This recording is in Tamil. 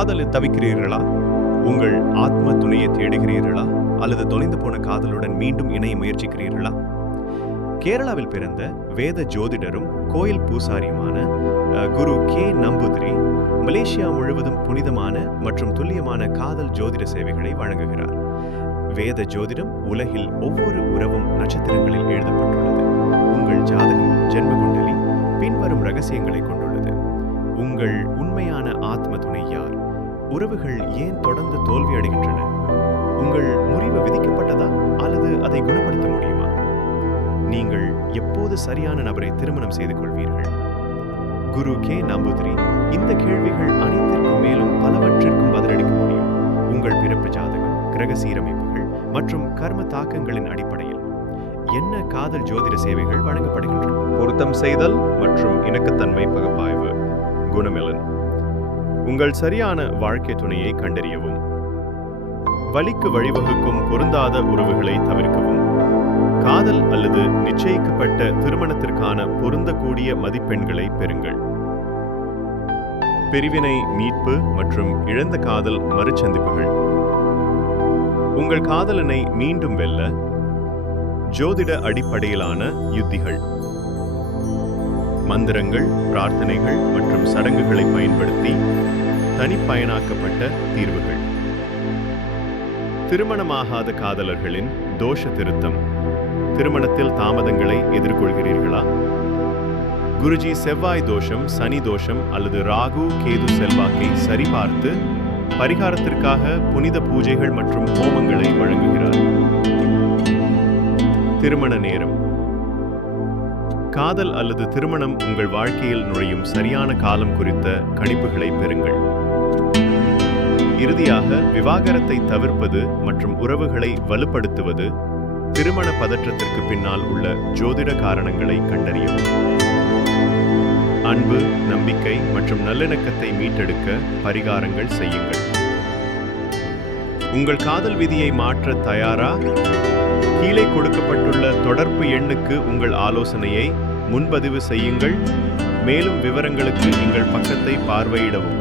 காதலில் தவிக்கிறீர்களா? உங்கள் ஆத்ம துணையை தேடுகிறீர்களா? அல்லது தொலைந்து போன காதலுடன் மீண்டும் இணைய முயற்சிக்கிறீர்களா? கேரளாவில் பிறந்த வேத ஜோதிடரும் கோயில் பூசாரியுமான குரு கே நம்பூதிரி மலேசியா முழுவதும் புனிதமான மற்றும் துல்லியமான காதல் ஜோதிட சேவைகளை வழங்குகிறார். வேத ஜோதிடம் உலகில் ஒவ்வொரு உறவும் நட்சத்திரங்களில் எழுதப்பட்டுள்ளது. உங்கள் ஜாதகம், ஜென்ம குண்டலி பின்வரும் ரகசியங்களை கொண்டுள்ளது. உங்கள் உண்மையான ஆத்ம துணை யார்? உறவுகள் ஏன் தொடர்ந்து தோல்வியடைகின்றன? உங்கள் முறிவு விதிக்கப்பட்டதா அல்லது அதை குணப்படுத்த முடியுமா? நீங்கள் எப்போது சரியான நபரை திருமணம் செய்து கொள்வீர்கள்? குரு கே நம்பூதிரி இந்த கேள்விகள் அனைத்திற்கும் மேலும் பலவற்றிற்கும் பதிலளிக்க முடியும். உங்கள் பிறப்பு ஜாதகம், கிரக சீரமைப்புகள் மற்றும் கர்ம தாக்கங்களின் அடிப்படையில் என்ன காதல் ஜோதிட சேவைகள் வழங்கப்படுகின்றன? பொருத்தம் செய்தல் மற்றும் இணக்கத்தன்மை பகுப்பாய்வு. குணமெலன். உங்கள் சரியான வாழ்க்கை துணையை கண்டறியவும். வலிக்கு வழிவகுக்கும் பொருந்தாத உறவுகளை தவிர்க்கவும். காதல் அல்லது நிச்சயிக்கப்பட்ட திருமணத்திற்கான பொருந்தக்கூடிய மதிப்பெண்களை பெறுங்கள். பிரிவினை மீட்பு மற்றும் இழந்த காதல் மறுசந்திப்புகள். உங்கள் காதலனை மீண்டும் வெல்ல ஜோதிட அடிப்படையிலான யுத்திகள். மந்திரங்கள், பிரார்த்தனைகள் மற்றும் சடங்குகளை பயன்படுத்தி தனிப்பயனாக்கப்பட்ட தீர்வுகள். திருமணமாகாத காதலர்களின் தோஷ திருத்தம். திருமணத்தில் தாமதங்களை எதிர்கொள்கிறீர்களா? குருஜி செவ்வாய் தோஷம், சனி தோஷம் அல்லது ராகு கேது செல்வாக்கை சரிபார்த்து பரிகாரத்திற்காக புனித பூஜைகள் மற்றும் ஹோமங்களை வழங்குகிறார். திருமண நேரம். காதல் அல்லது திருமணம் உங்கள் வாழ்க்கையில் நுழையும் சரியான காலம் குறித்த கணிப்புகளை பெறுங்கள். இறுதியாக, விவாகரத்தை தவிர்ப்பது மற்றும் உறவுகளை வலுப்படுத்துவது. திருமண பதற்றத்திற்கு பின்னால் உள்ள ஜோதிட காரணங்களை கண்டறியவும். அன்பு, நம்பிக்கை மற்றும் நல்லிணக்கத்தை மீட்டெடுக்க பரிகாரங்கள் செய்யுங்கள். உங்கள் காதல் விதியை மாற்ற தயாரா? கீழே கொடுக்கப்பட்டுள்ள தொடர்பு எண்ணுக்கு உங்கள் ஆலோசனையை முன்பதிவு செய்யுங்கள். மேலும் விவரங்களுக்கு எங்கள் பக்கத்தை பார்வையிடவும்.